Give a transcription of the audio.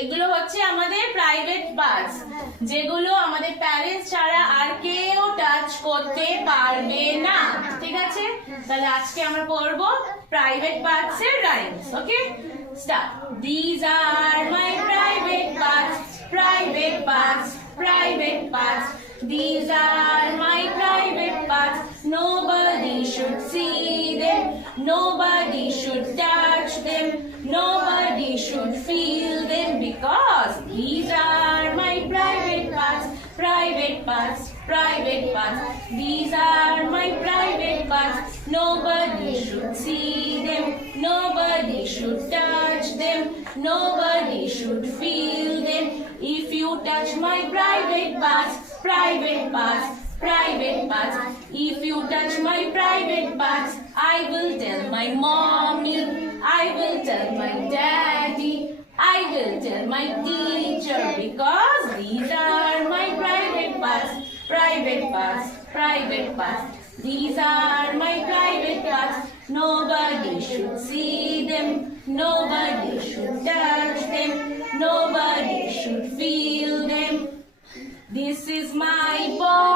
এগুলো হচ্ছে আমাদের প্রাইভেট পার্টস, যেগুলো আমাদের প্যারেন্টস ছাড়া আর কেউ টাচ করতে পারবে না। ঠিক আছে, তাহলে আজকে আমরা পড়বো প্রাইভেট পার্টস এর rhymes. Okay, start. These are my private parts, private parts, private parts. These are my private parts. Nobody should see them. Nobody should touch them. Nobody should feel them because these are my private parts. Private parts, private parts. These are my private parts. Nobody should see them. Nobody should touch them. Nobody should feel them. If you touch my private parts, private parts, private parts. If you touch my private parts, I will tell my mommy. I will tell my daddy. I will tell my teacher because these are my private parts. Private parts, private parts. These are my private parts. Nobody should see them. Nobody should touch